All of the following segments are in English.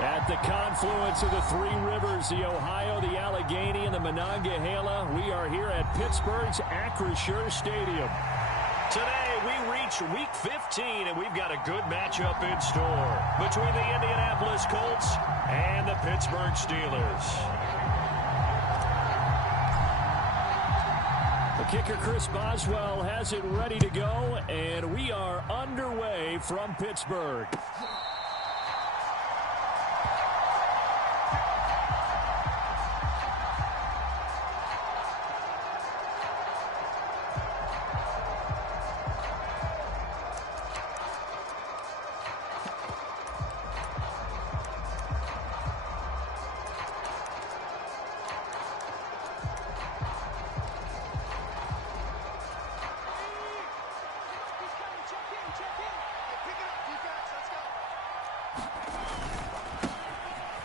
At the confluence of the three rivers, the Ohio, the Allegheny, and the Monongahela, we are here at Pittsburgh's Acrisure Stadium. Today, we reach Week 15, and we've got a good matchup in store between the Indianapolis Colts and the Pittsburgh Steelers. The kicker, Chris Boswell, has it ready to go, and we are underway from Pittsburgh.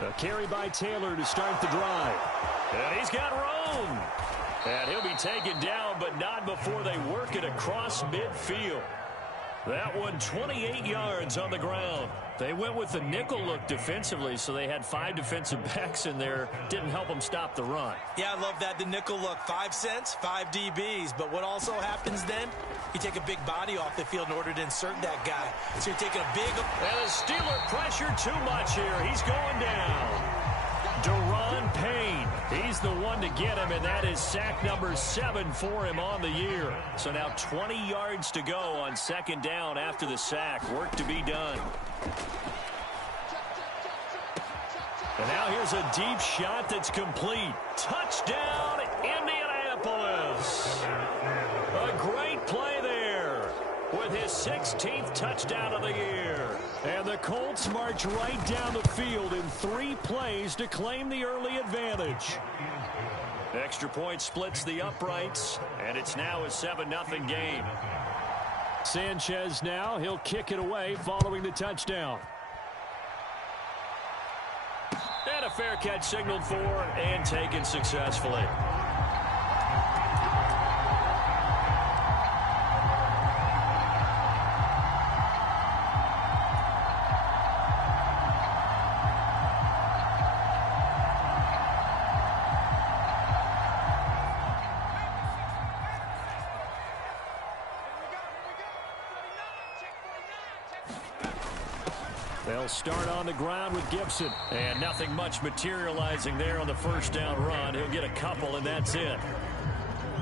A carry by Taylor to start the drive. And he's got room. And he'll be taken down, but not before they work it across midfield. That one 28 yards on the ground. They went with the nickel look defensively, so they had 5 defensive backs in there. Didn't help them stop the run. Yeah, I love that, the nickel look. 5 cents, 5 DBs. But what also happens then, you take a big body off the field in order to insert that guy. So you're taking a big... And the Steeler pressure too much here. He's going down. Daron Payne. He's the one to get him, and that is sack number 7 for him on the year. So now 20 yards to go on second down after the sack. Work to be done. And now here's a deep shot that's complete. Touchdown, Indianapolis. A great play there with his 16th touchdown of the year. And the Colts march right down the field in 3 plays to claim the early advantage. Extra point splits the uprights, and it's now a 7-0 game. Sanchez now, he'll kick it away following the touchdown. And a fair catch signaled for and taken successfully. They'll start on the ground with Gibson. And nothing much materializing there on the first down run. He'll get a couple, and that's it.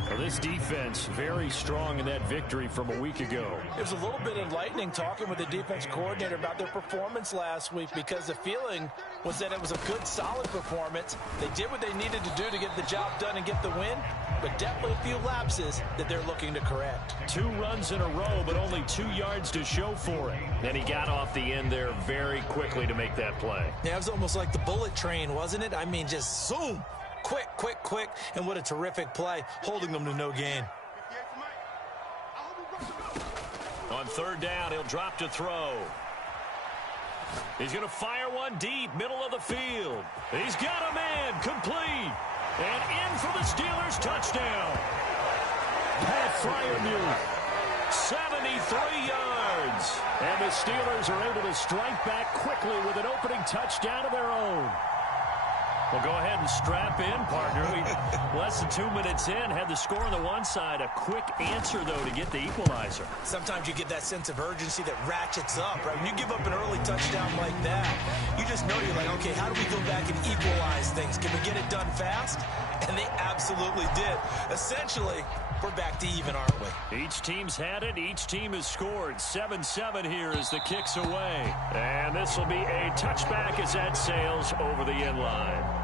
Well, this defense very strong in that victory from a week ago. It was a little bit enlightening talking with the defense coordinator about their performance last week, because the feeling was that it was a good, solid performance. They did what they needed to do to get the job done and get the win, but definitely a few lapses that they're looking to correct. 2 runs in a row, but only 2 yards to show for it. And he got off the end there very quickly to make that play. Yeah, it was almost like the bullet train, wasn't it? I mean, just zoom. Quick, quick, quick, and what a terrific play, holding them to no gain. On third down, he'll drop to throw. He's going to fire one deep, middle of the field. He's got a man, complete. And in for the Steelers, touchdown. Pat Freiermuth, 73 yards. And the Steelers are able to strike back quickly with an opening touchdown of their own. Well, go ahead and strap in, partner. Less than 2 minutes in, had the score on the one side. A quick answer, though, to get the equalizer. Sometimes you get that sense of urgency that ratchets up, right? When you give up an early touchdown like that, you just know you're like, okay, how do we go back and equalize things? Can we get it done fast? And they absolutely did. Essentially, we're back to even, aren't we? Each team's had it. Each team has scored. 7-7 here as the kick's away. And this will be a touchback as that sails over the end line.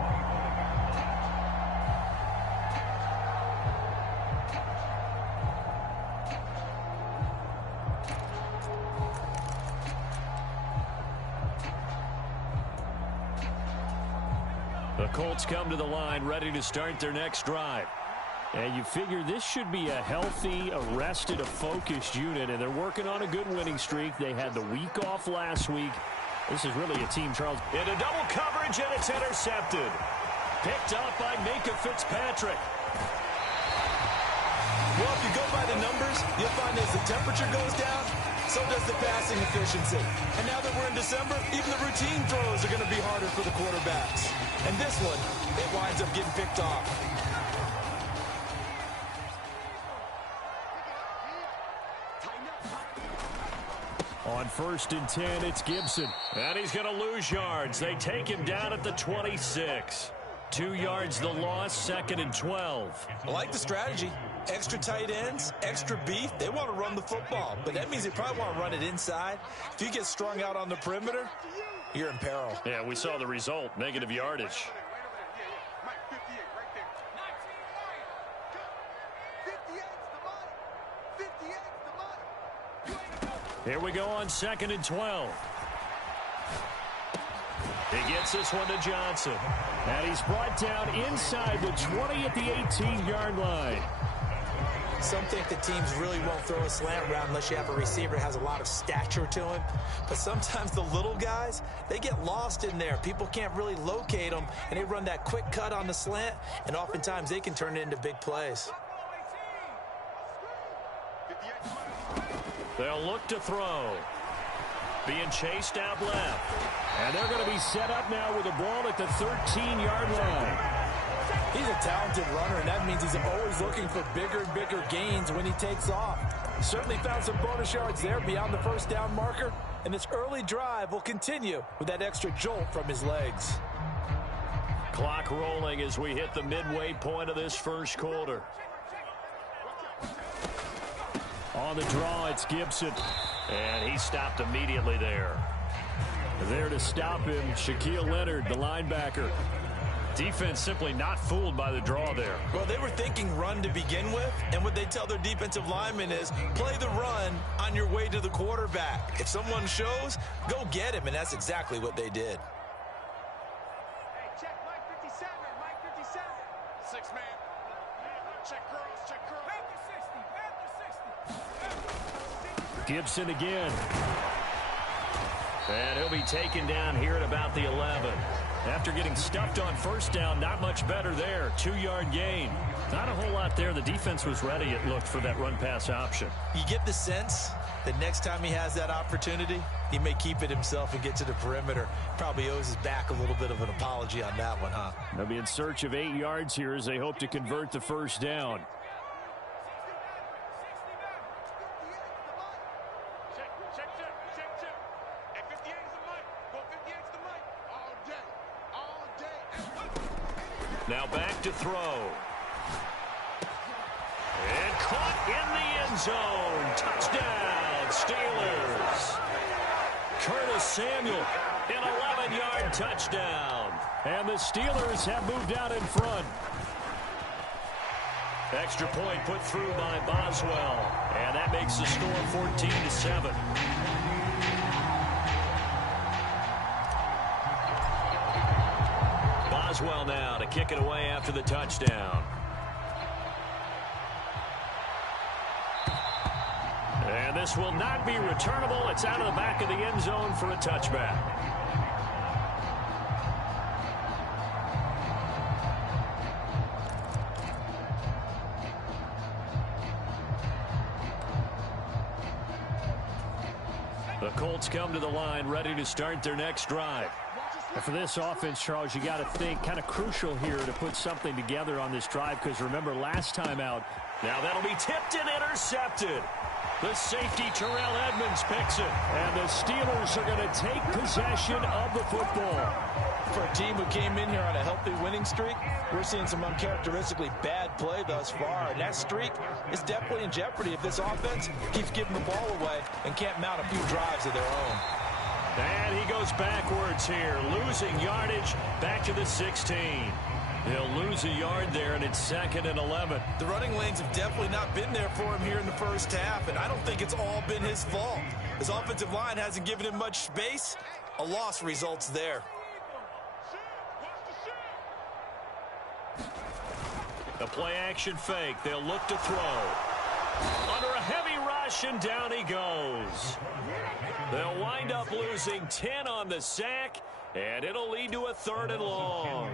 The Colts come to the line ready to start their next drive. And you figure this should be a healthy, a rested, a focused unit, and they're working on a good winning streak. They had the week off last week. This is really a team, Charles. Into double coverage, and it's intercepted. Picked up by Minkah Fitzpatrick. Well, if you go by the numbers, you'll find as the temperature goes down, so does the passing efficiency. And now that we're in December, even the routine throws are going to be harder for the quarterbacks. And this one, it winds up getting picked off. On 1st and 10, it's Gibson. And he's going to lose yards. They take him down at the 26. 2 yards the loss, 2nd and 12. I like the strategy. Extra tight ends, extra beef. They want to run the football, but that means they probably want to run it inside. If you get strung out on the perimeter, you're in peril. Yeah, we saw the result, negative yardage. Here we go on 2nd and 12. He gets this one to Johnson. And he's brought down inside the 20 at the 18-yard line. Some think the teams really won't throw a slant route unless you have a receiver that has a lot of stature to him. But sometimes the little guys, they get lost in there. People can't really locate them, and they run that quick cut on the slant, and oftentimes they can turn it into big plays. They'll look to throw. Being chased out left. And they're going to be set up now with the ball at the 13-yard line. He's a talented runner, and that means he's always looking for bigger and bigger gains when he takes off. Certainly found some bonus yards there beyond the first down marker, and this early drive will continue with that extra jolt from his legs. Clock rolling as we hit the midway point of this first quarter. On the draw, it's Gibson. And he stopped immediately there. There to stop him, Shaquille Leonard, the linebacker. Defense simply not fooled by the draw there. Well, they were thinking run to begin with, and what they tell their defensive linemen is play the run on your way to the quarterback. If someone shows, go get him, and that's exactly what they did. Hey, check Mike 57, Mike 57. 6 man. Check curls, check curls. Panther 60, Panther 60. Gibson again. And he'll be taken down here at about the 11. After getting stuffed on first down, not much better there. 2-yard gain. Not a whole lot there. The defense was ready, it looked, for that run-pass option. You get the sense that next time he has that opportunity, he may keep it himself and get to the perimeter. Probably owes his back a little bit of an apology on that one, huh? They'll be in search of 8 yards here as they hope to convert the first down. Now back to throw. And caught in the end zone. Touchdown, Steelers. Curtis Samuel, an 11-yard touchdown. And the Steelers have moved out in front. Extra point put through by Boswell. And that makes the score 14-7. Boswell now to kick it away after the touchdown. And this will not be returnable. It's out of the back of the end zone for a touchback. The Colts come to the line ready to start their next drive. And for this offense, Charles, you got to think kind of crucial here to put something together on this drive, because remember last time out. Now that'll be tipped and intercepted. The safety, Terrell Edmonds, picks it. And the Steelers are going to take possession of the football. For a team who came in here on a healthy winning streak, we're seeing some uncharacteristically bad play thus far. And that streak is definitely in jeopardy if this offense keeps giving the ball away and can't mount a few drives of their own. And he goes backwards here, losing yardage back to the 16. He'll lose a yard there, and it's 2nd and 11. The running lanes have definitely not been there for him here in the first half, and I don't think it's all been his fault. His offensive line hasn't given him much space. A loss results there. The play-action fake. They'll look to throw. Under a heavy rush, and down he goes. They'll wind up losing 10 on the sack, and it'll lead to a 3rd and long.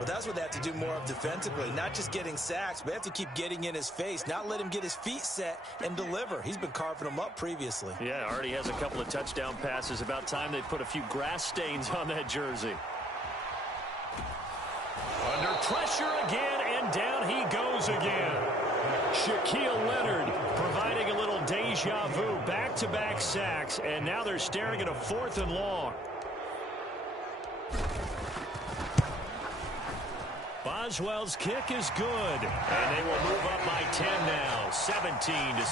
Well, that's what they have to do more of defensively. Not just getting sacks, but they have to keep getting in his face, not let him get his feet set and deliver. He's been carving them up previously. Yeah, already has a couple of touchdown passes. About time they put a few grass stains on that jersey. Under pressure again, and down he goes again. Shaquille Leonard providing a little deja vu, back-to-back sacks, and now they're staring at a 4th and long. Boswell's kick is good, and they will move up by 10 now, 17-7.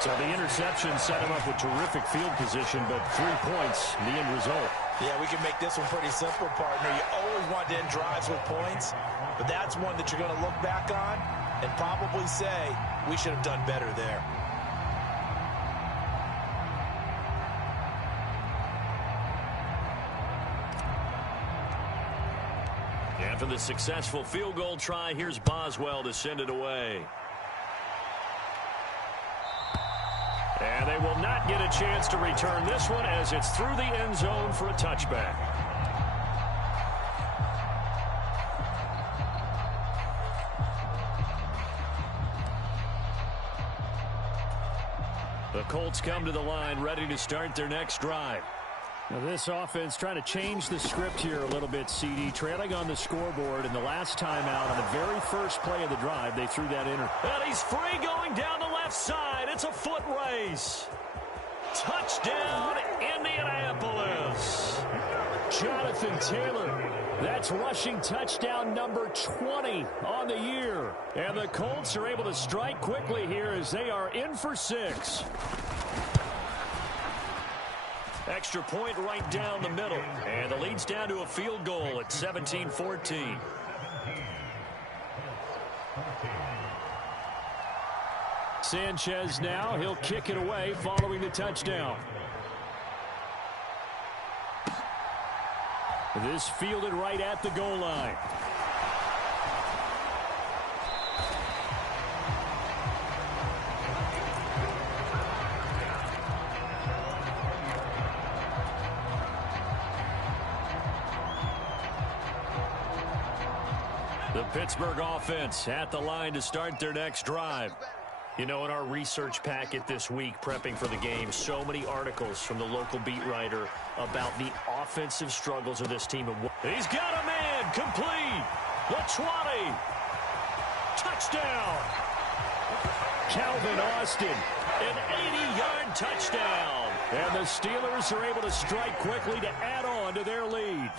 So the interception set him up with terrific field position, but 3 points, the end result. Yeah, we can make this one pretty simple, partner. You always want to end drives with points, but that's one that you're going to look back on and probably say, we should have done better there. After the successful field goal try, here's Boswell to send it away. And they will not get a chance to return this one as it's through the end zone for a touchback. The Colts come to the line ready to start their next drive. Now this offense trying to change the script here a little bit, CD. Trailing on the scoreboard, and the last time out on the very first play of the drive, they threw that inter. And he's free going down the left side. It's a foot race. Touchdown, Indianapolis. Jonathan Taylor. That's rushing touchdown number 20 on the year. And the Colts are able to strike quickly here as they are in for 6. Extra point right down the middle. And the lead's down to a field goal at 17-14. Sanchez now. He'll kick it away following the touchdown. This fielded right at the goal line. The Pittsburgh offense at the line to start their next drive. You know, in our research packet this week, prepping for the game, so many articles from the local beat writer about the offensive struggles of this team. He's got a man, complete. The 20. Touchdown. Calvin Austin. An 80-yard touchdown. And the Steelers are able to strike quickly to add on to their lead.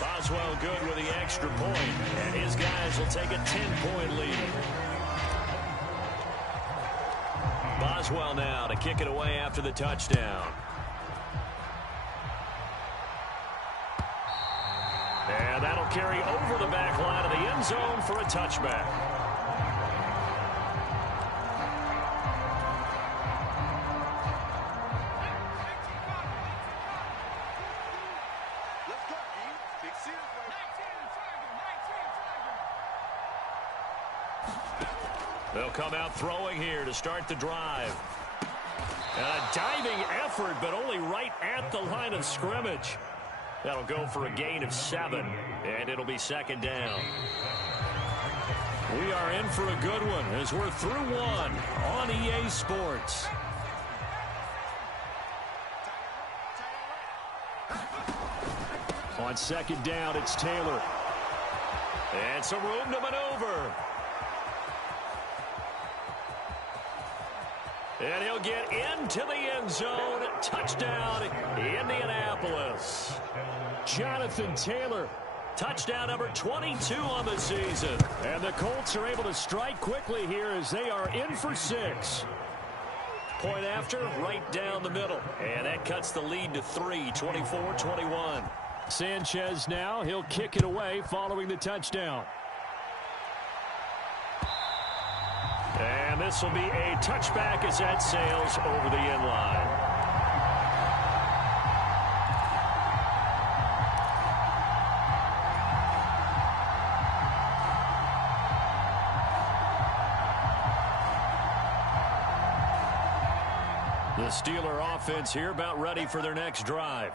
Boswell good with the extra point, and his guys will take a 10-point lead. Boswell now to kick it away after the touchdown. And that'll carry over the back line of the end zone for a touchback. They'll come out throwing here to start the drive. And a diving effort, but only right at the line of scrimmage. That'll go for a gain of 7, and it'll be second down. We are in for a good one as we're through one on EA Sports. On second down, it's Taylor. And some room to maneuver. And he'll get into the end zone. Touchdown, Indianapolis. Jonathan Taylor. Touchdown number 22 on the season. And the Colts are able to strike quickly here as they are in for 6. Point after, right down the middle. And that cuts the lead to 3, 24-21. Sanchez now. He'll kick it away following the touchdown. And this will be a touchback as that sails over the end line. The Steeler offense here about ready for their next drive.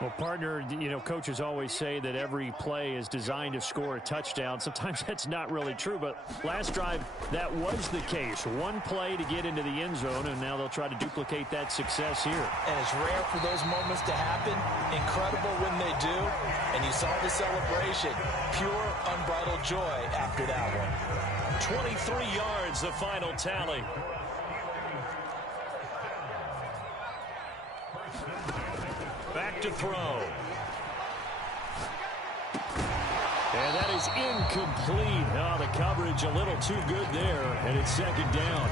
Well, partner, coaches always say that every play is designed to score a touchdown. Sometimes that's not really true, but last drive, that was the case. One play to get into the end zone, and now they'll try to duplicate that success here. And it's rare for those moments to happen. Incredible when they do. And you saw the celebration. Pure, unbridled joy after that one. 23 yards, the final tally. Back to throw. And that is incomplete. Oh, the coverage a little too good there, and it's second down.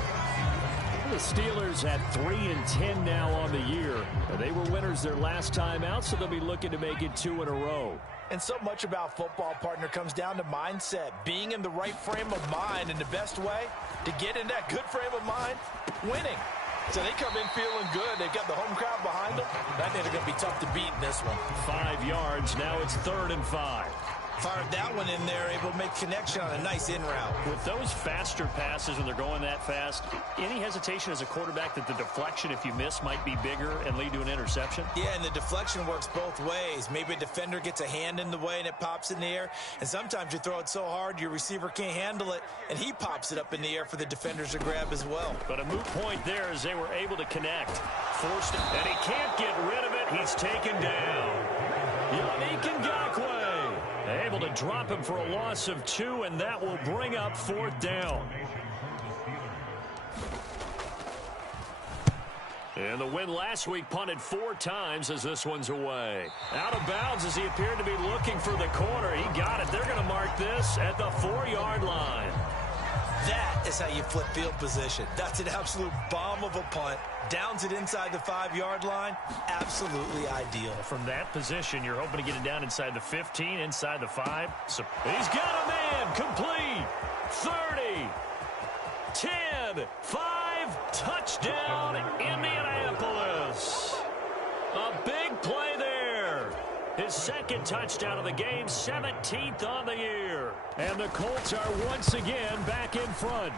The Steelers at 3-10 now on the year. They were winners their last time out, so they'll be looking to make it 2 in a row. And so much about football, partner, comes down to mindset. Being in the right frame of mind, and the best way to get in that good frame of mind, winning. So they come in feeling good. They've got the home crowd behind them. I think they're going to be tough to beat in this one. 5 yards. Now it's 3rd and 5. Fired that one in there, able to make connection on a nice in route. With those faster passes, when they're going that fast, any hesitation as a quarterback that the deflection, if you miss, might be bigger and lead to an interception? Yeah, and the deflection works both ways. Maybe a defender gets a hand in the way and it pops in the air. And sometimes you throw it so hard your receiver can't handle it, and he pops it up in the air for the defenders to grab as well. But a moot point there as they were able to connect. Forced it, and he can't get rid of it. He's taken down. Yannick Ngakoue able to drop him for a loss of 2, and that will bring up 4th down. And the win last week punted 4 times as this one's away. Out of bounds as he appeared to be looking for the corner. He got it. They're going to mark this at the 4-yard line. That is how you flip field position. That's an absolute bomb of a punt. Downs it inside the 5-yard line. Absolutely ideal. From that position, you're hoping to get it down inside the 15, inside the 5. So he's got a man. Complete. 30. 10. 5. Touchdown, Indianapolis. A big play there. His second touchdown of the game, 17th on the year. And the Colts are once again back in front.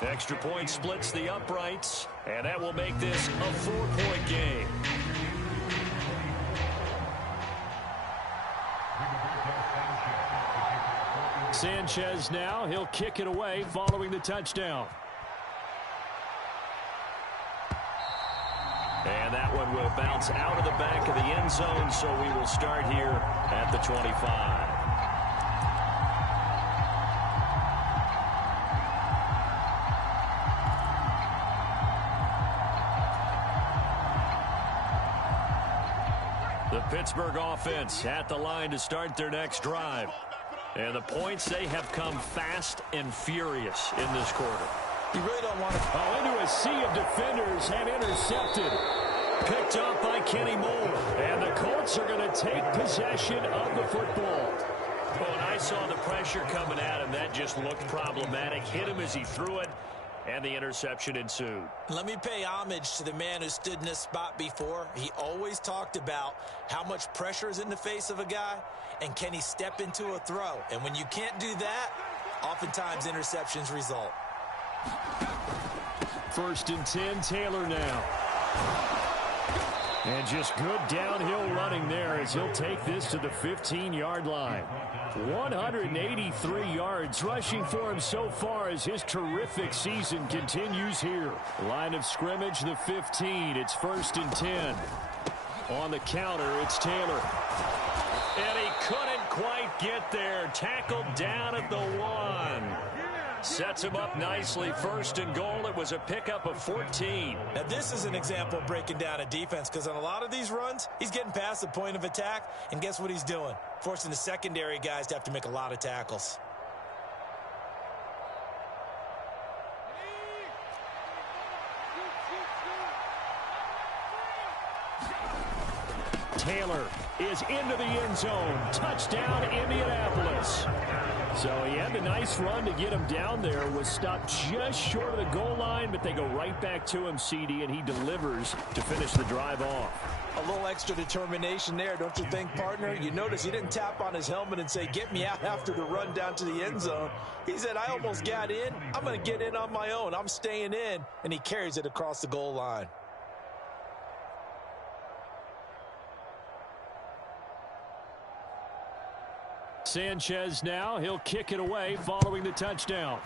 Extra point splits the uprights, and that will make this a 4-point game. Sanchez now, he'll kick it away following the touchdown. And that one will bounce out of the back of the end zone, so we will start here at the 25. The Pittsburgh offense at the line to start their next drive. And the points, they have come fast and furious in this quarter. You really don't want to... into a sea of defenders and intercepted. Picked up by Kenny Moore. And the Colts are going to take possession of the football. When I saw the pressure coming at him, that just looked problematic. Hit him as he threw it, and the interception ensued. Let me pay homage to the man who stood in this spot before. He always talked about how much pressure is in the face of a guy, and can he step into a throw. And when you can't do that, oftentimes interceptions result. 1st and 10, Taylor now. And just good downhill running there as he'll take this to the 15-yard line. 183 yards rushing for him so far as his terrific season continues here. Line of scrimmage, the 15. It's 1st and 10. On the counter, it's Taylor. And he couldn't quite get there. Tackled down at the 1. Sets him up nicely. 1st and goal. It was a pickup of 14. Now, this is an example of breaking down a defense, because on a lot of these runs, he's getting past the point of attack, and guess what he's doing? Forcing the secondary guys to have to make a lot of tackles. Taylor is into the end zone. Touchdown, Indianapolis. So he had a nice run to get him down there. Was stopped just short of the goal line, but they go right back to him, CD, and he delivers to finish the drive off. A little extra determination there, don't you think, partner? You notice he didn't tap on his helmet and say, get me out after the run down to the end zone. He said, I almost got in. I'm going to get in on my own. I'm staying in. And he carries it across the goal line. Sanchez now, he'll kick it away following the touchdown.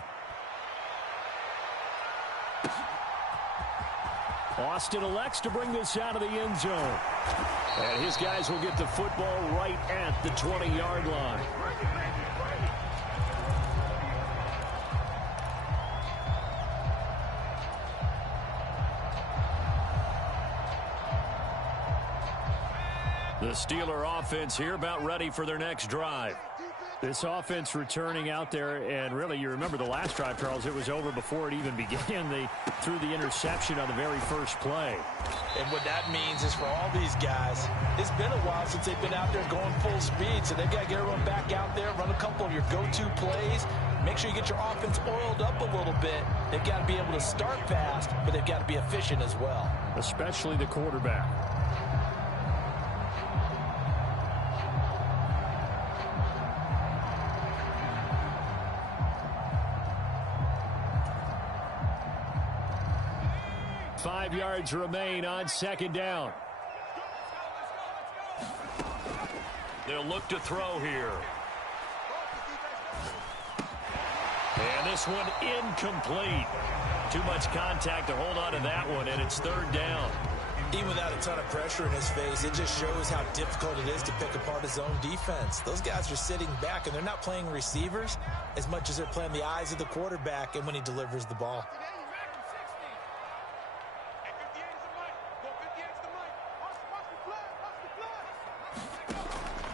Austin elects to bring this out of the end zone. And his guys will get the football right at the 20-yard line. The Steeler offense here about ready for their next drive. This offense returning out there, and really, you remember the last drive, Charles, it was over before it even began. They threw the interception on the very first play. And what that means is for all these guys, it's been a while since they've been out there going full speed, so they've got to get everyone back out there, run a couple of your go-to plays, make sure you get your offense oiled up a little bit. They've got to be able to start fast, but they've got to be efficient as well. Especially the quarterback. Five yards remain on second down. They'll look to throw here. And this one incomplete. Too much contact to hold on to that one, and it's third down. Even without a ton of pressure in his face, it just shows how difficult it is to pick apart his own defense. Those guys are sitting back, and they're not playing receivers as much as they're playing the eyes of the quarterback and when he delivers the ball.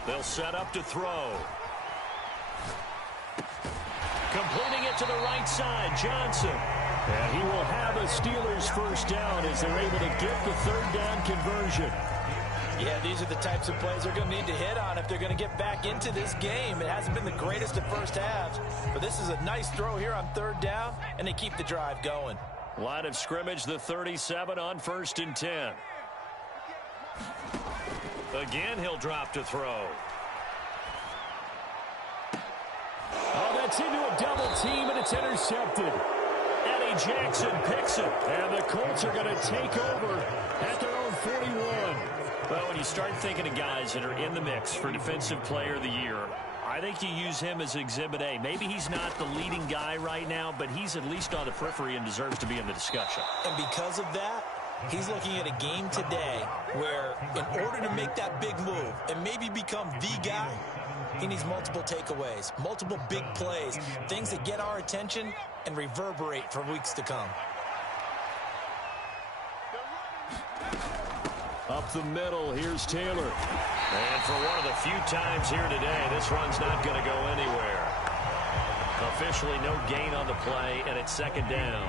They'll set up to throw. Completing it to the right side, Johnson. And he will have a Steelers first down as they're able to get the third down conversion. Yeah, these are the types of plays they're going to need to hit on if they're going to get back into this game. It hasn't been the greatest of first halves, but this is a nice throw here on third down, and they keep the drive going. Line of scrimmage, the 37 on 1st and 10. Again, he'll drop to throw. Oh, that's into a double team, and it's intercepted. Eddie Jackson picks it. And the Colts are going to take over at their own 41. Well, when you start thinking of guys that are in the mix for Defensive Player of the Year, I think you use him as Exhibit A. Maybe he's not the leading guy right now, but he's at least on the periphery and deserves to be in the discussion. And because of that, he's looking at a game today where in order to make that big move and maybe become the guy, he needs multiple takeaways, multiple big plays, things that get our attention and reverberate for weeks to come. Up the middle, here's Taylor. And for one of the few times here today, this run's not going to go anywhere. Officially no gain on the play, and it's second down.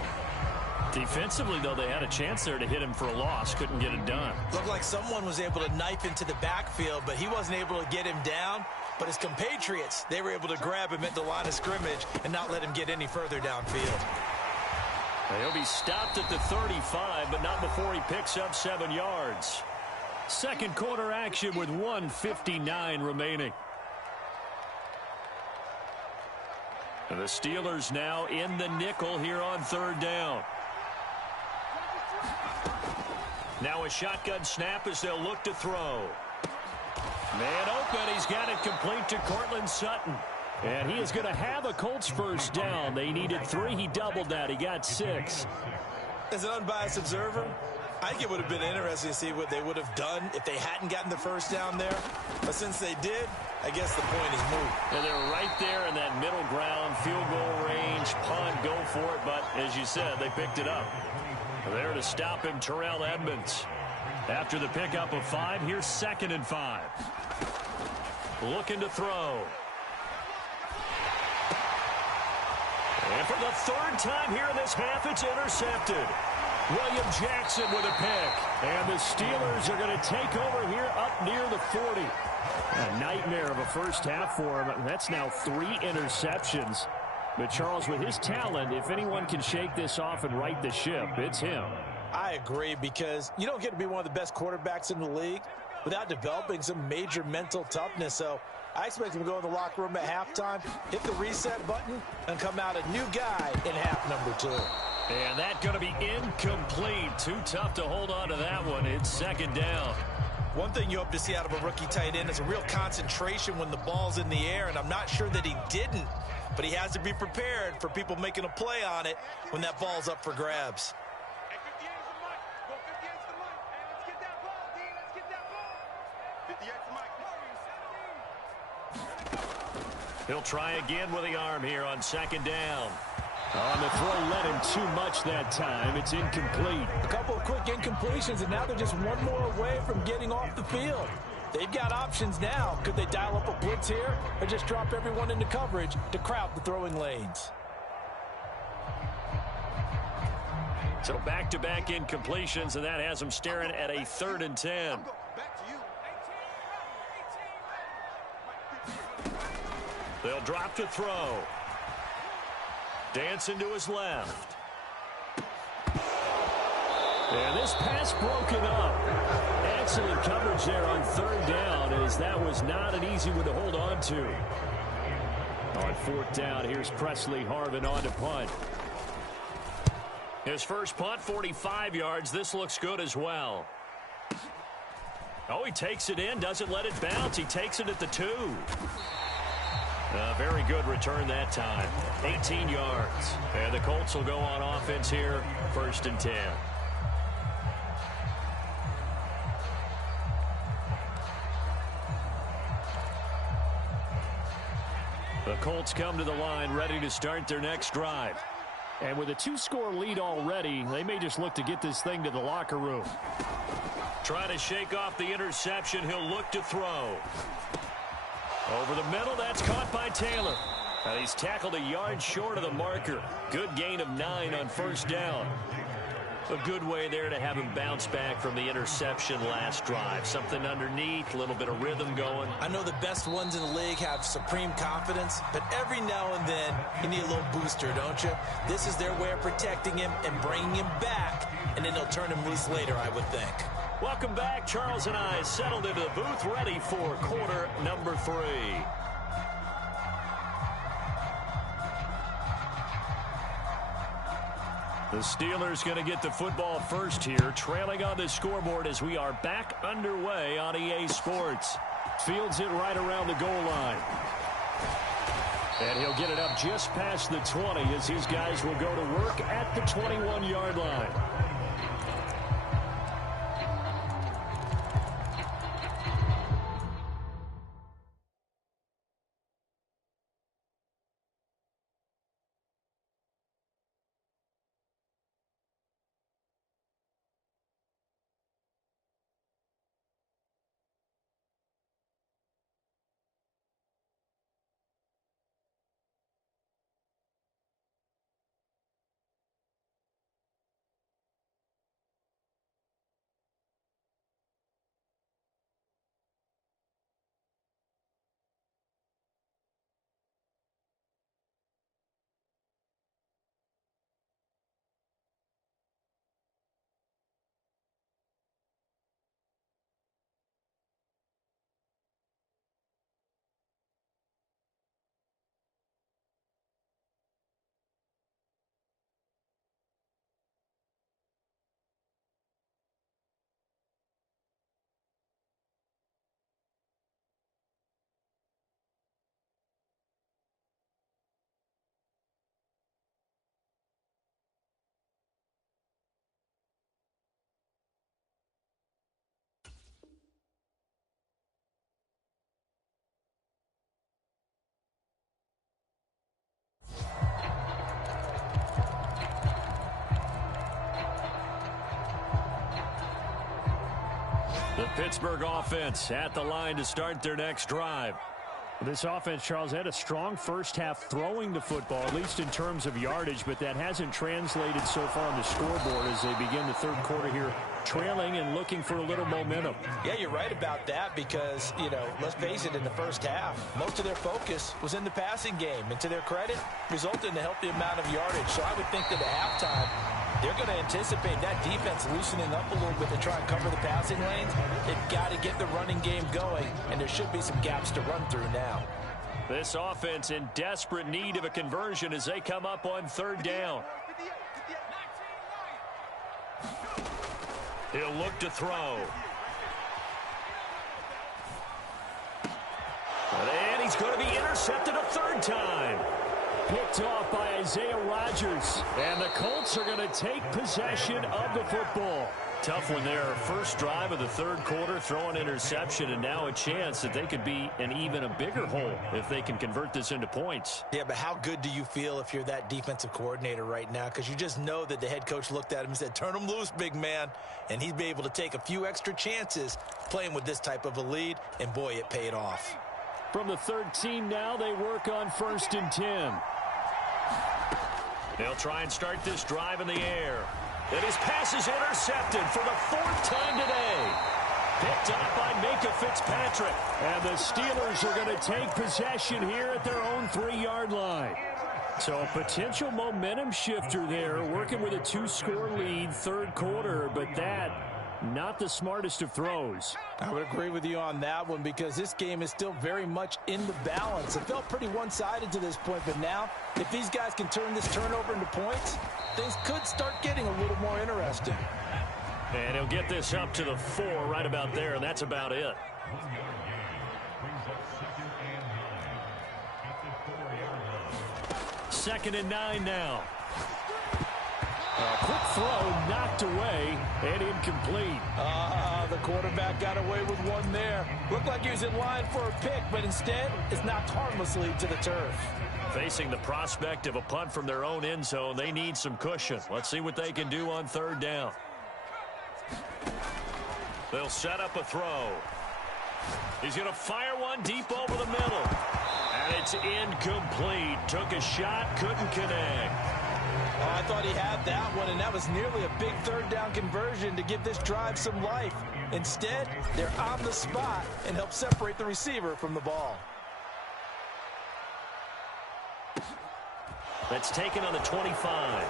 Defensively, though, they had a chance there to hit him for a loss. Couldn't get it done. Looked like someone was able to knife into the backfield, but he wasn't able to get him down. But his compatriots, they were able to grab him at the line of scrimmage and not let him get any further downfield. He'll be stopped at the 35, but not before he picks up 7 yards. Second quarter action with 1:59 remaining. And the Steelers now in the nickel here on third down. Now a shotgun snap as they'll look to throw. Man open, he's got it complete to Courtland Sutton. And he is going to have a Colts first down. They needed 3, he doubled that, he got 6. As an unbiased observer, I think it would have been interesting to see what they would have done if they hadn't gotten the first down there. But since they did, I guess the point is moot. And they're right there in that middle ground, field goal range, punt, go for it. But as you said, they picked it up. There to stop him, Terrell Edmunds. After the pickup of 5, here's 2nd and 5. Looking to throw. And for the third time here in this half, it's intercepted. William Jackson with a pick. And the Steelers are going to take over here up near the 40. A nightmare of a first half for him. That's now 3 interceptions. But Charles, with his talent, if anyone can shake this off and right the ship, it's him. I agree, because you don't get to be one of the best quarterbacks in the league without developing some major mental toughness. So I expect him to go in the locker room at halftime, hit the reset button, and come out a new guy in half number 2. And that's going to be incomplete. Too tough to hold on to that one. It's second down. One thing you hope to see out of a rookie tight end is a real concentration when the ball's in the air, and I'm not sure that he didn't, but he has to be prepared for people making a play on it when that ball's up for grabs. Hey, 58's the mic. Go 58's the mic. Hey, let's get that ball, D. Let's get that ball. 58's the mic. He'll try again with the arm here on second down. On the throw, led him too much that time. It's incomplete. A couple of quick incompletions, and now they're just one more away from getting off the field. They've got options now. Could they dial up a blitz here or just drop everyone into coverage to crowd the throwing lanes? So back-to-back incompletions, and that has them staring at a 3rd and 10. Back to you. They'll drop to throw. Dancing to his left. And this pass broken up. Excellent coverage there on 3rd down, as that was not an easy one to hold on to. On 4th down, here's Presley Harvin on to punt. His first punt, 45 yards. This looks good as well. Oh, he takes it in, doesn't let it bounce. He takes it at the 2. Very good return that time. 18 yards. And the Colts will go on offense here, 1st and 10. The Colts come to the line ready to start their next drive. And with a 2-score lead already, they may just look to get this thing to the locker room. Trying to shake off the interception. He'll look to throw. Over the middle, that's caught by Taylor. And he's tackled a yard short of the marker. Good gain of 9 on 1st down. A good way there to have him bounce back from the interception last drive. Something underneath, a little bit of rhythm going. I know the best ones in the league have supreme confidence, but every now and then you need a little booster, don't you? This is their way of protecting him and bringing him back, and then they'll turn him loose later, I would think. Welcome back. Charles and I settled into the booth, ready for quarter number 3. The Steelers going to get the football first here, trailing on the scoreboard as we are back underway on EA Sports. Fields it right around the goal line. And he'll get it up just past the 20 as his guys will go to work at the 21-yard line. The Pittsburgh offense at the line to start their next drive. This offense, Charles, had a strong first half throwing the football, at least in terms of yardage, but that hasn't translated so far on the scoreboard as they begin the 3rd quarter here, trailing and looking for a little momentum. Yeah, you're right about that because, you know, let's face it, in the first half, most of their focus was in the passing game, and to their credit, resulted in a healthy amount of yardage. So I would think that at halftime, they're going to anticipate that defense loosening up a little bit to try and cover the passing lanes. They've got to get the running game going, and there should be some gaps to run through now. This offense in desperate need of a conversion as they come up on 3rd down. He'll look to throw. he's going to be intercepted a third time. Picked off by Isaiah Rodgers. And the Colts are going to take possession of the football. Tough one there. First drive of the third quarter, throw an interception, and now a chance that they could be in even a bigger hole if they can convert this into points. Yeah, but how good do you feel if you're that defensive coordinator right now? Because you just know that the head coach looked at him and said, turn him loose, big man. And he'd be able to take a few extra chances playing with this type of a lead, and boy, it paid off. From the 13 now, they work on 1st and 10. They'll try and start this drive in the air. And his pass is intercepted for the 4th time today. Picked up by Minkah Fitzpatrick. And the Steelers are going to take possession here at their own 3-yard line. So a potential momentum shifter there, working with a 2-score lead, third quarter, but that not the smartest of throws. I would agree with you on that one because this game is still very much in the balance. It felt pretty one-sided to this point, but now if these guys can turn this turnover into points, things could start getting a little more interesting. And he'll get this up to the 4 right about there, and that's about it. Second and 9 now. A quick throw knocked away and incomplete. The quarterback got away with one there. Looked like he was in line for a pick, but instead it's knocked harmlessly to the turf. Facing the prospect of a punt from their own end zone, they need some cushion. Let's see what they can do on 3rd down. They'll set up a throw. He's going to fire one deep over the middle. And it's incomplete. Took a shot, couldn't connect. Oh, I thought he had that one, and that was nearly a big 3rd down conversion to give this drive some life. Instead, they're on the spot and help separate the receiver from the ball. That's taken on the 25.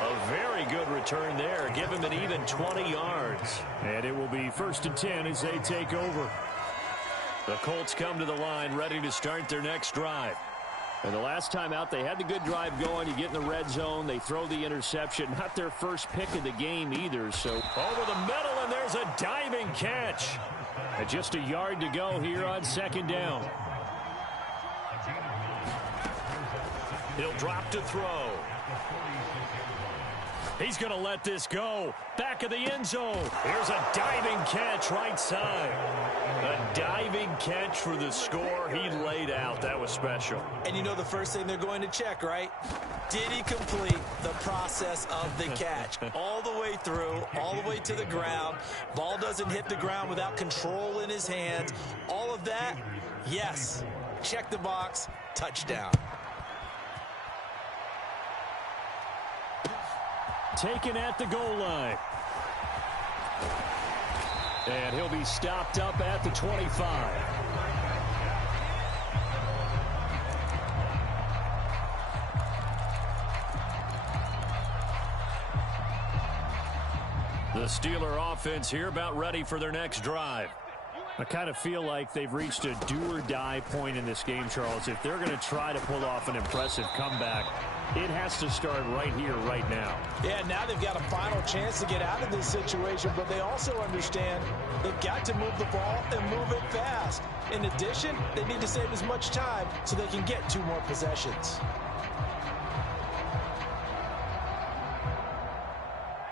A very good return there. Give him an even 20 yards. And it will be 1st and 10 as they take over. The Colts come to the line ready to start their next drive. And the last time out, they had the good drive going. You get in the red zone, they throw the interception. Not their first pick of the game either. So over the middle, and there's a diving catch. And just a yard to go here on 2nd down. He'll drop to throw. He's going to let this go. Back of the end zone. Here's a diving catch right side. A diving catch for the score. He laid out. That was special. And you know the first thing they're going to check, right? Did he complete the process of the catch? All the way through, all the way to the ground. Ball doesn't hit the ground without control in his hands. All of that, yes. Check the box. Touchdown. Taken at the goal line. And he'll be stopped up at the 25. The Steeler offense here about ready for their next drive. I kind of feel like they've reached a do-or-die point in this game, Charles. If they're going to try to pull off an impressive comeback, it has to start right here, right now. Yeah, now they've got a final chance to get out of this situation, but they also understand they've got to move the ball and move it fast. In addition, they need to save as much time so they can get 2 more possessions.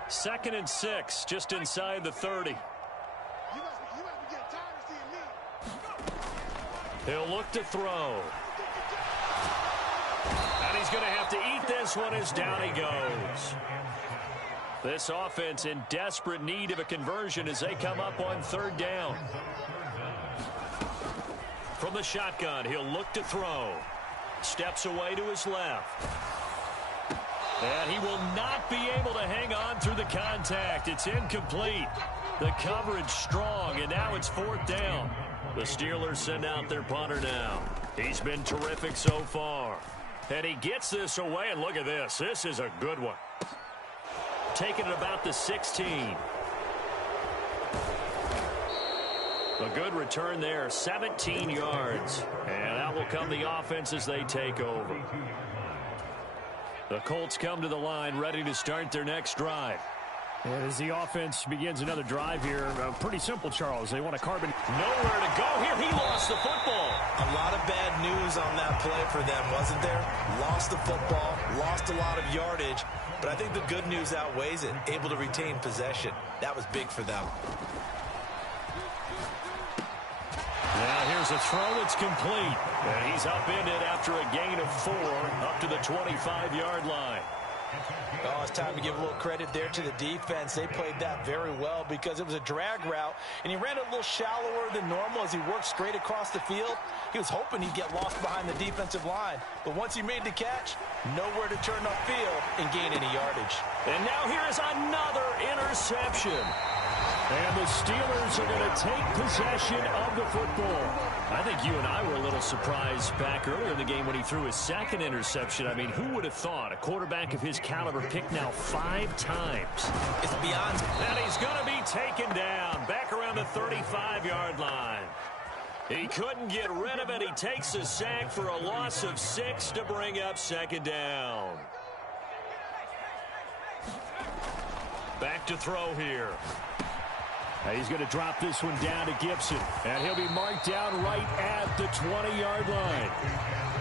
Second and 6, just inside the 30. He'll look to throw. And he's going to have to eat this one as down he goes. This offense in desperate need of a conversion as they come up on 3rd down. From the shotgun, he'll look to throw. Steps away to his left. And he will not be able to hang on through the contact. It's incomplete. The coverage strong, and now it's 4th down. The Steelers send out their punter now. He's been terrific so far. And he gets this away, and look at this. This is a good one. Taking it about the 16. A good return there, 17 yards. And out will come the offense as they take over. The Colts come to the line ready to start their next drive. And as the offense begins another drive here, pretty simple, Charles. They want to carbon. Nowhere to go here. He lost the football. A lot of bad news on that play for them, wasn't there? Lost the football, lost a lot of yardage, but I think the good news outweighs it. Able to retain possession. That was big for them. Now here's a throw that's complete. And he's upended after a gain of 4 up to the 25-yard line. Oh, it's time to give a little credit there to the defense. They played that very well because it was a drag route, and he ran it a little shallower than normal as he worked straight across the field. He was hoping he'd get lost behind the defensive line, but once he made the catch, nowhere to turn upfield and gain any yardage. And now here is another interception. And the Steelers are going to take possession of the football. I think you and I were a little surprised back earlier in the game when he threw his second interception. I mean, who would have thought a quarterback of his caliber picked now 5 times? It's beyond. And he's going to be taken down back around the 35-yard line. He couldn't get rid of it. He takes a sack for a loss of 6 to bring up second down. Back to throw here. He's going to drop this one down to Gibson, and he'll be marked down right at the 20-yard line.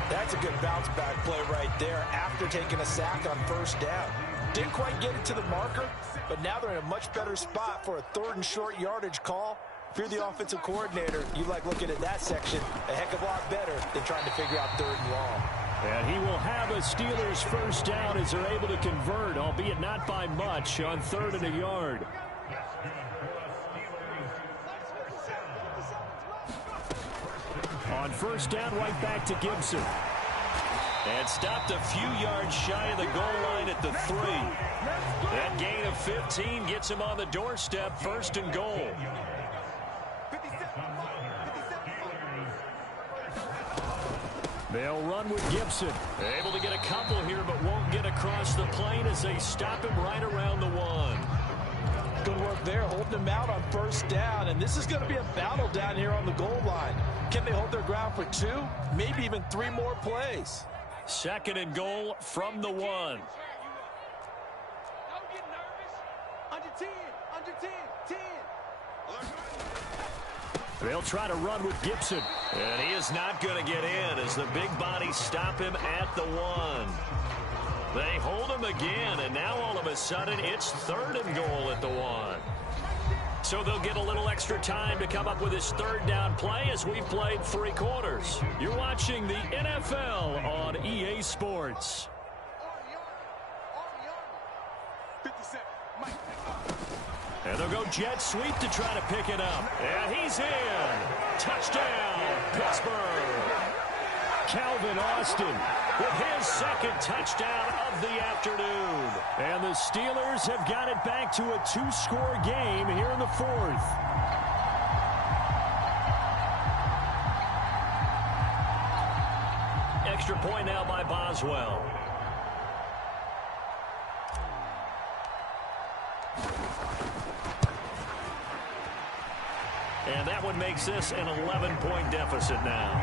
That's a good bounce-back play right there after taking a sack on first down. Didn't quite get it to the marker, but now they're in a much better spot for a 3rd and short yardage call. If you're the offensive coordinator, you like looking at that section a heck of a lot better than trying to figure out 3rd and long. And he will have a Steelers first down as they're able to convert, albeit not by much, on 3rd and a yard. On first down, right back to Gibson. And stopped a few yards shy of the goal line at the 3. That gain of 15 gets him on the doorstep, 1st and goal. They'll run with Gibson. Able to get a couple here, but won't get across the plane as they stop him right around the 1. Good work there, holding him out on first down, and this is going to be a battle down here on the goal line. Can they hold their ground for 2, maybe even 3 more plays? 2nd and goal from the 1. Don't get nervous. Under 10, under 10, 10. They'll try to run with Gibson. And he is not going to get in as the big bodies stop him at the 1. They hold him again, and now all of a sudden it's 3rd and goal at the 1. So they'll get a little extra time to come up with his 3rd down play as we've played 3 quarters. You're watching the NFL on EA Sports. 57, Mike. And they'll go jet sweep to try to pick it up. And he's in. Touchdown, Pittsburgh. Calvin Austin with his 2nd touchdown of the afternoon. And the Steelers have got it back to a 2-score game here in the 4th. Extra point now by Boswell. And that one makes this an 11-point deficit now.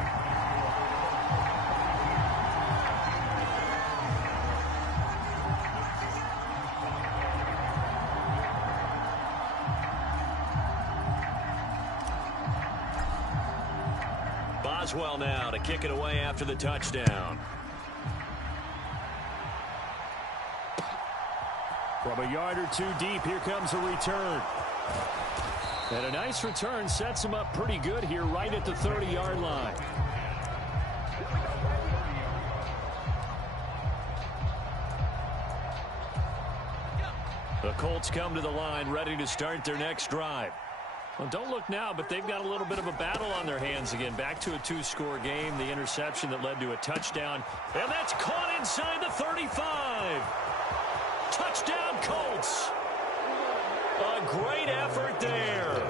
Boswell now to kick it away after the touchdown. From a yard or 2 deep, here comes a return. And a nice return sets him up pretty good here right at the 30-yard line. The Colts come to the line ready to start their next drive. Well, don't look now, but they've got a little bit of a battle on their hands again. Back to a 2-score game. The interception that led to a touchdown. And that's caught inside the 35. Touchdown, Colts. A great effort there.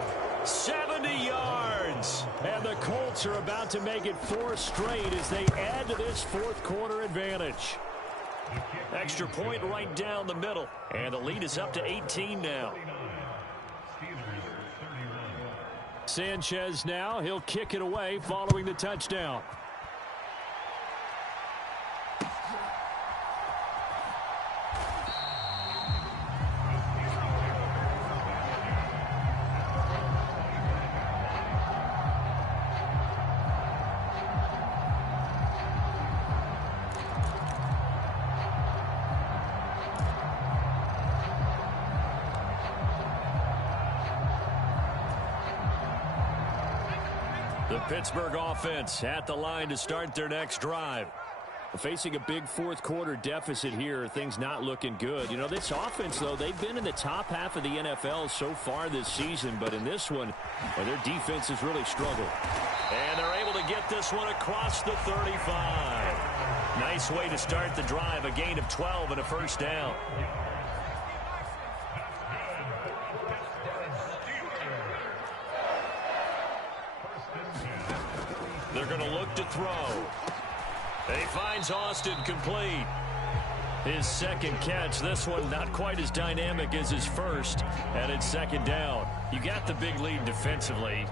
70 yards. And the Colts are about to make it 4 straight as they add to this 4th quarter advantage. Extra point right down the middle. And the lead is up to 18 now. Sanchez now, he'll kick it away following the touchdown. The Pittsburgh offense at the line to start their next drive. Facing a big fourth quarter deficit here, things not looking good. You know, this offense, though, they've been in the top half of the NFL so far this season, but in this one, well, their defense has really struggled. And they're able to get this one across the 35. Nice way to start the drive, a gain of 12 and a first down. They're going to look to throw. He finds Austin complete. His second catch. This one not quite as dynamic as his first. And it's second down. You got the big lead defensively.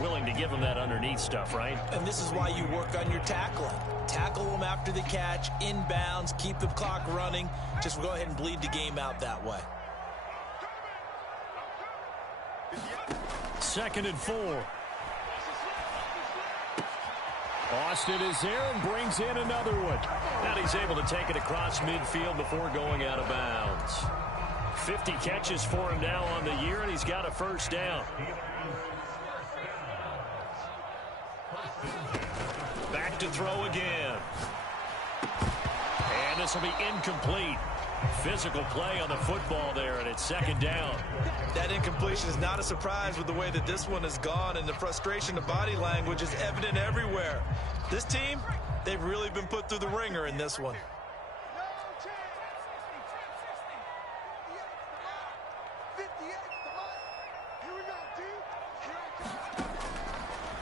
Willing to give him that underneath stuff, right? And this is why you work on your tackling. Tackle them after the catch, inbounds, keep the clock running. Just go ahead and bleed the game out that way. 2nd and 4. Austin is there and brings in another one. And he's able to take it across midfield before going out of bounds. 50 catches for him now on the year, and he's got a first down. Back to throw again. And this will be incomplete. Physical play on the football there, and it's second down. That incompletion is not a surprise with the way that this one has gone, and the frustration, the body language is evident everywhere. This team, they've really been put through the ringer in this one.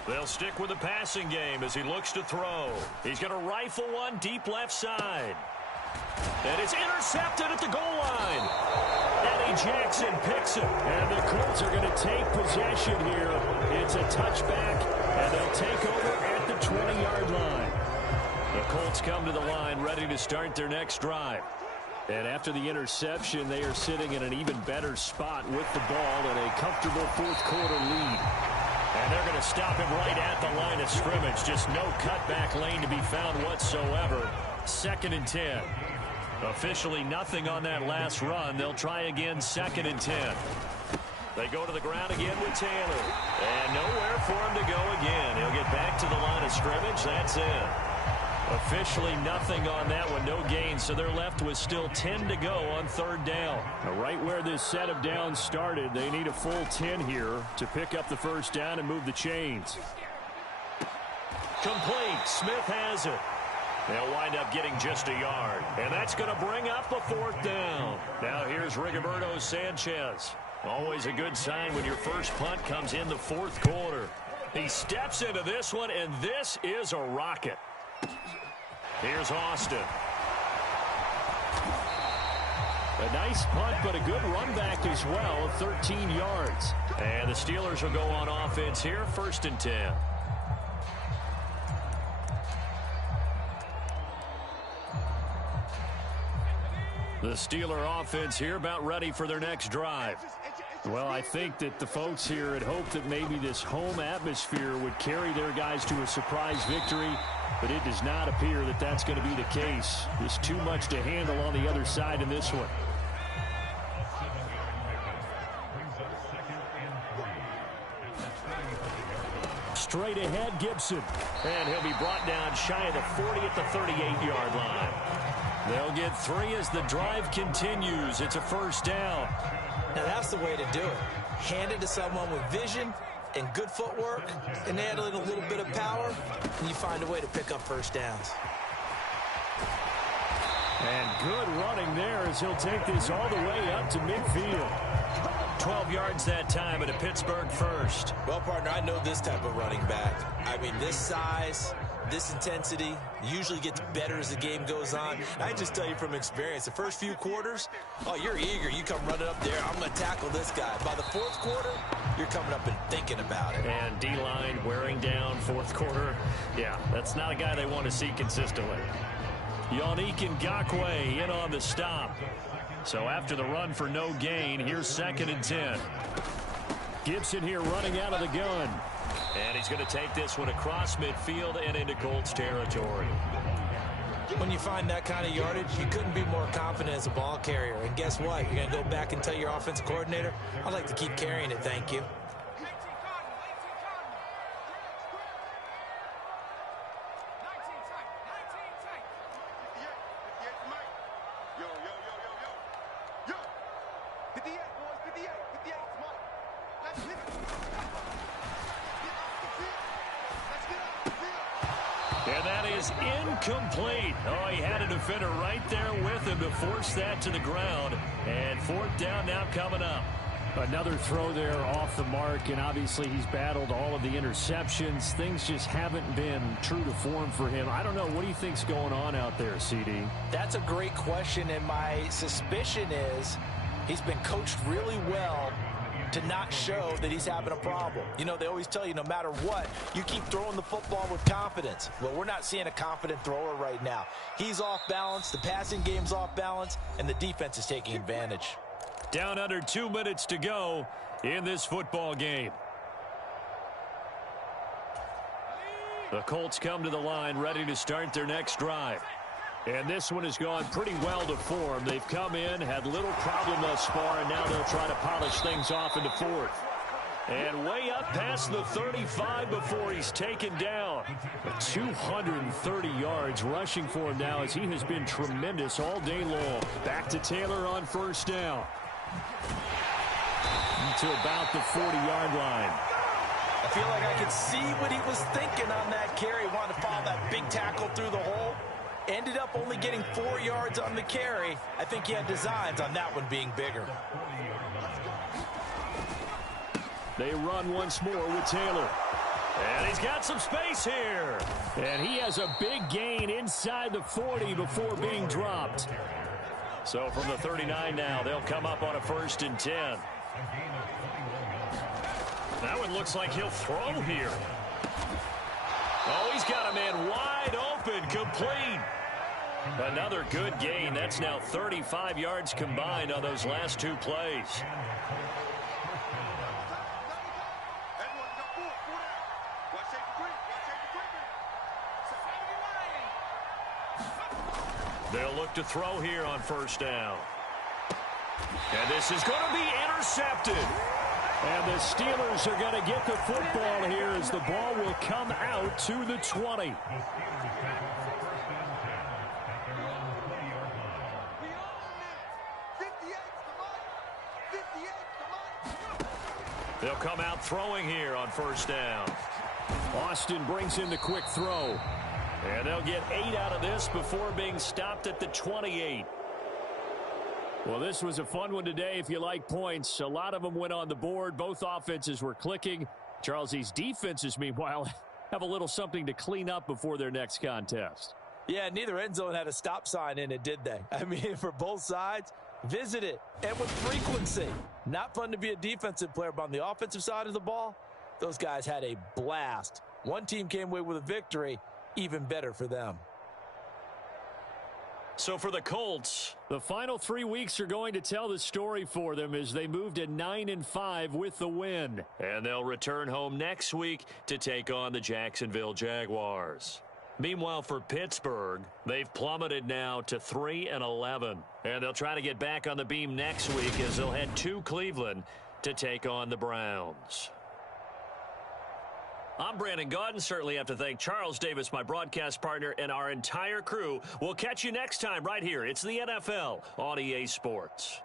They'll stick with the passing game as he looks to throw. He's going to rifle one deep left side. And it's intercepted at the goal line. Eddie Jackson picks it. And the Colts are going to take possession here. It's a touchback, and they'll take over at the 20-yard line. The Colts come to the line ready to start their next drive. And after the interception, they are sitting in an even better spot with the ball and a comfortable fourth quarter lead. And they're going to stop him right at the line of scrimmage. Just no cutback lane to be found whatsoever. 2nd and 10. Officially nothing on that last run. They'll try again, 2nd and 10. They go to the ground again with Taylor. And nowhere for him to go again. He'll get back to the line of scrimmage. That's it. Officially nothing on that one. No gain, so they're left with still 10 to go on 3rd down. Now, right where this set of downs started, they need a full 10 here to pick up the first down and move the chains. Complete. Smith has it. They'll wind up getting just a yard. And that's going to bring up a 4th down. Now here's Rigoberto Sanchez. Always a good sign when your first punt comes in the 4th quarter. He steps into this one, and this is a rocket. Here's Austin. A nice punt, but a good run back as well, 13 yards. And the Steelers will go on offense here, 1st and 10. The Steeler offense here about ready for their next drive. Well, I think that the folks here had hoped that maybe this home atmosphere would carry their guys to a surprise victory, but it does not appear that that's going to be the case. There's too much to handle on the other side in this one. Straight ahead, Gibson. And he'll be brought down shy of the 40 at the 38-yard line. They'll get 3 as the drive continues. It's a first down. Now that's the way to do it. Hand it to someone with vision and good footwork, and add in a little bit of power, and you find a way to pick up first downs. And good running there as he'll take this all the way up to midfield. 12 yards that time at a Pittsburgh first. Well, partner, I know this type of running back. I mean, this size, this intensity usually gets better as the game goes on. I just tell you from experience, the first few quarters, oh, you're eager. You come running up there, I'm going to tackle this guy. By the 4th quarter, you're coming up and thinking about it. And D-line wearing down 4th quarter. Yeah, that's not a guy they want to see consistently. Yannick Ngakoue in on the stop. So after the run for no gain, here's 2nd and 10. Gibson here running out of the gun. And he's going to take this one across midfield and into Colts territory. When you find that kind of yardage, you couldn't be more confident as a ball carrier. And guess what? You're going to go back and tell your offensive coordinator, I'd like to keep carrying it, thank you. And that is incomplete. Oh, he had a defender right there with him to force that to the ground. And fourth down now coming up. Another throw there off the mark, and obviously he's battled all of the interceptions. Things just haven't been true to form for him. I don't know. What do you think's going on out there, CD? That's a great question, and my suspicion is he's been coached really well to not show that he's having a problem. You know, they always tell you no matter what, you keep throwing the football with confidence. Well, we're not seeing a confident thrower right now. He's off balance, the passing game's off balance, and the defense is taking advantage. Down under 2 minutes to go in this football game. The Colts come to the line ready to start their next drive. And this one has gone pretty well to form. They've come in, had little problem thus far, and now they'll try to polish things off into fourth. And way up past the 35 before he's taken down. 230 yards rushing for him now as he has been tremendous all day long. Back to Taylor on first down. To about the 40-yard line. I feel like I could see what he was thinking on that carry. He wanted to follow that big tackle through the hole. Ended up only getting 4 yards on the carry. I think he had designs on that one being bigger. They run once more with Taylor. And he's got some space here. And he has a big gain inside the 40 before being dropped. So from the 39 now, they'll come up on a 1st and 10. That one looks like he'll throw here. Oh, he's got a man wide open, complete. Another good gain. That's now 35 yards combined on those last 2 plays. They'll look to throw here on 1st down. And this is going to be intercepted. And the Steelers are going to get the football here as the ball will come out to the 20. They'll come out throwing here on 1st down. Austin brings in the quick throw. And they'll get 8 out of this before being stopped at the 28. Well, this was a fun one today if you like points. A lot of them went on the board. Both offenses were clicking. Charles, these defenses, meanwhile, have a little something to clean up before their next contest. Yeah, neither end zone had a stop sign in it, did they? I mean, for both sides, visit it, and with frequency. Not fun to be a defensive player, but on the offensive side of the ball, those guys had a blast. One team came away with a victory, even better for them. So for the Colts, the final 3 weeks are going to tell the story for them as they move to 9-5 with the win. And they'll return home next week to take on the Jacksonville Jaguars. Meanwhile, for Pittsburgh, they've plummeted now to 3-11. And they'll try to get back on the beam next week as they'll head to Cleveland to take on the Browns. I'm Brandon Gaudin. Certainly have to thank Charles Davis, my broadcast partner, and our entire crew. We'll catch you next time right here. It's the NFL on EA Sports.